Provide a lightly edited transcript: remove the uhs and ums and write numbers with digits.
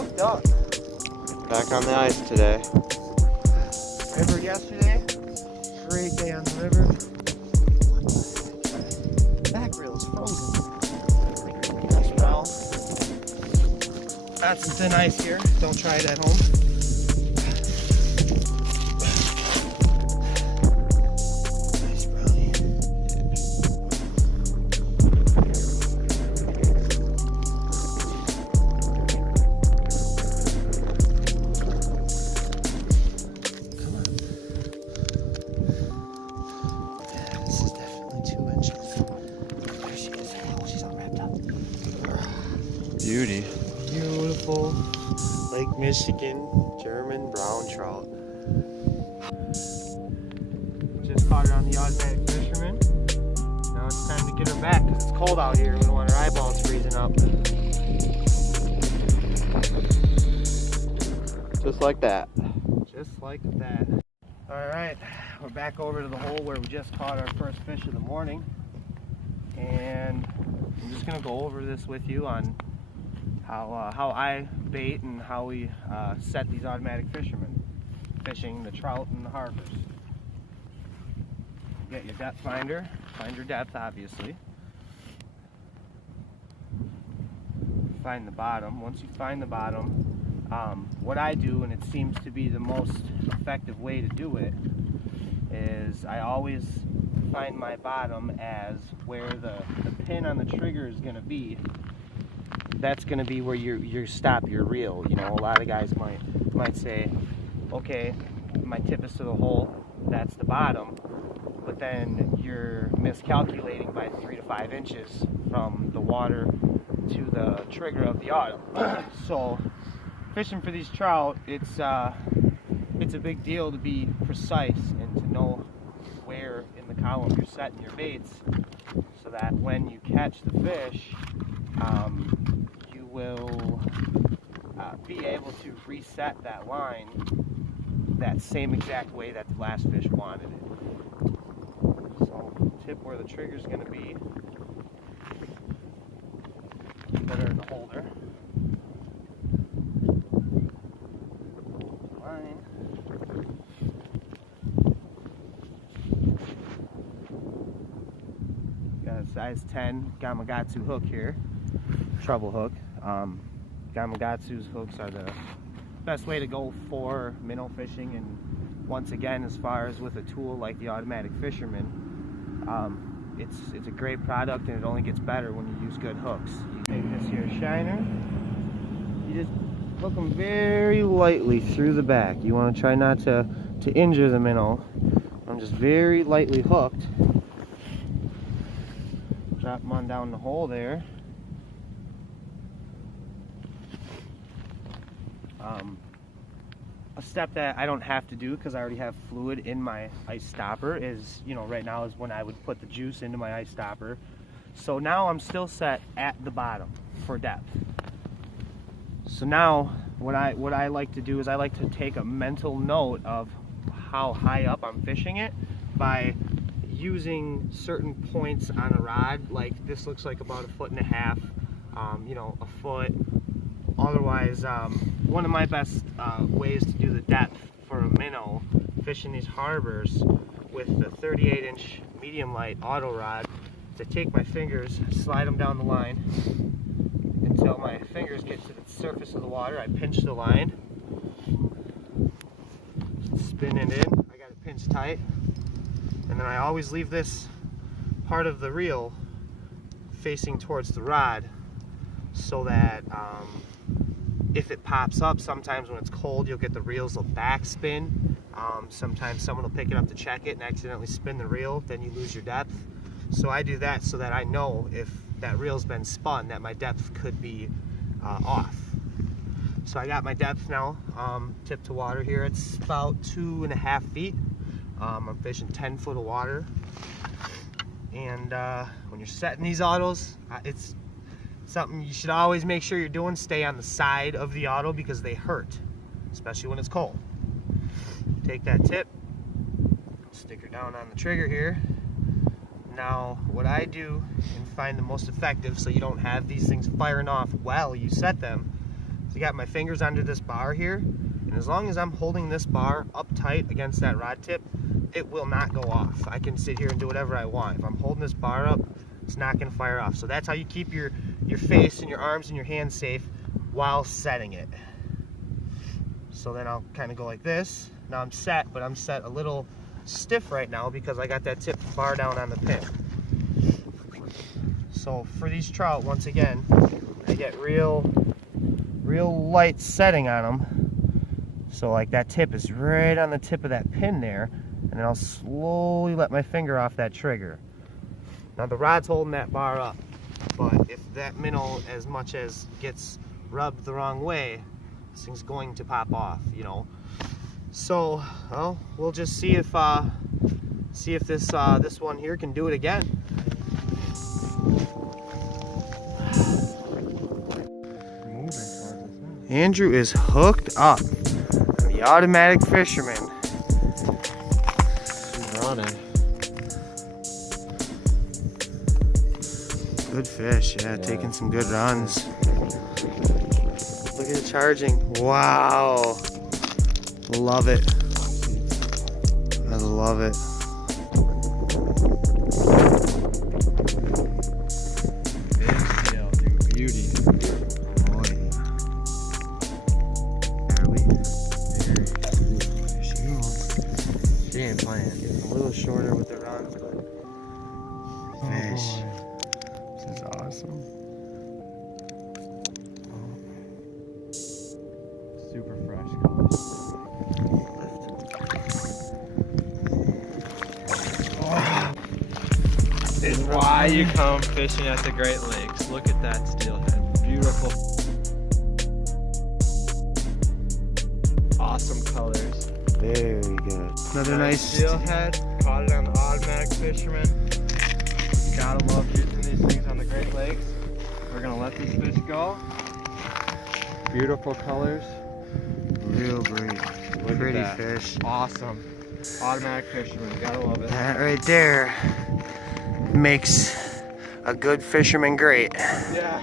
hooked up. Back on the ice today. River yesterday. Great day on the river. Back reel is frozen. Well, that's some thin ice here. Don't try it at home. Nice brownie. Come on. Yeah, this is definitely 2 inches. There she is. Oh, she's all wrapped up. Beauty. Beautiful Lake Michigan German brown trout. Just caught her on the automatic fisherman. Now it's time to get her back because it's cold out here. We don't want her eyeballs freezing up. Just like that. Just like that. Alright, we're back over to the hole where we just caught our first fish of the morning. And I'm just going to go over this with you on how I bait and how we set these automatic fishermen fishing the trout and the harbors. Get your depth finder, find your depth obviously. Find the bottom. Once you find the bottom, what I do, and it seems to be the most effective way to do it, is I always find my bottom as where the pin on the trigger is going to be. That's going to be where you stop your reel. You know, a lot of guys might say, okay, my tip is to the hole, that's the bottom, but then you're miscalculating by 3 to 5 inches from the water to the trigger of the auto. So fishing for these trout, it's a big deal to be precise and to know where in the column you're setting your baits, so that when you catch the fish, you will be able to reset that line that same exact way that the last fish wanted it. So tip where the trigger is going to be, put her in the holder. Line. Got a size 10 Gamakatsu hook here, treble hook. Gamakatsu's hooks are the best way to go for minnow fishing, and once again, as far as with a tool like the automatic fisherman, it's a great product, and it only gets better when you use good hooks. You take this here shiner, you just hook them very lightly through the back. You want to try not to injure the minnow. I'm just very lightly hooked. Drop them on down the hole there. A step that I don't have to do because I already have fluid in my ice stopper is, you know, right now is when I would put the juice into my ice stopper. So now I'm still set at the bottom for depth. So now what I like to do is I like to take a mental note of how high up I'm fishing it by using certain points on a rod. Like this looks like about 1.5 feet, you know, a foot. Otherwise, one of my best ways to do the depth for a minnow fishing these harbors with the 38-inch medium light auto rod, to take my fingers, slide them down the line until my fingers get to the surface of the water. I pinch the line, spin it in. I got it pinched tight, and then I always leave this part of the reel facing towards the rod, so that if it pops up, sometimes when it's cold, you'll get the reels will backspin. Sometimes someone will pick it up to check it and accidentally spin the reel, then you lose your depth. So I do that so that I know if that reel's been spun, that my depth could be off. So I got my depth now, tip to water here. It's about 2.5 feet. I'm fishing 10 foot of water. And when you're setting these autos, it's something you should always make sure you're doing. Stay on the side of the auto because they hurt, especially when it's cold. Take that tip, stick her down on the trigger here. Now what I do and find the most effective, so you don't have these things firing off while you set them, So I got my fingers under this bar here, and as long as I'm holding this bar up tight against that rod tip, it will not go off. I can sit here and do whatever I want. If I'm holding this bar up, it's not gonna fire off. So that's how you keep your face and your arms and your hands safe while setting it. So then I'll kind of go like this. Now I'm set, but I'm set a little stiff right now because I got that tip bar down on the pin. So for these trout, once again, I get real light setting on them. So like that tip is right on the tip of that pin there, and then I'll slowly let my finger off that trigger. Now the rod's holding that bar up, but if that minnow as much as gets rubbed the wrong way, this thing's going to pop off, you know. So, well, we'll just see if this one here can do it again. Andrew is hooked up. The automatic fisherman. He's running. Good fish, yeah, taking some good runs. Look at it charging. Wow. Love it. I love it. Big scale, dude. Beauty. Oh, yeah. There we go. She ain't playing. Getting a little shorter with the runs, but fish. This is awesome. Super fresh colors. It's why you come fishing at the Great Lakes. Look at that steelhead. Beautiful. Awesome colors. Very good. Another nice steelhead. Caught it on the automatic fisherman. Gotta love using these things on the Great Lakes. We're gonna let this fish go. Beautiful colors. Real great. Look Pretty at that. fish. Awesome. Automatic fisherman. Gotta love it. That right there makes a good fisherman great. Yeah.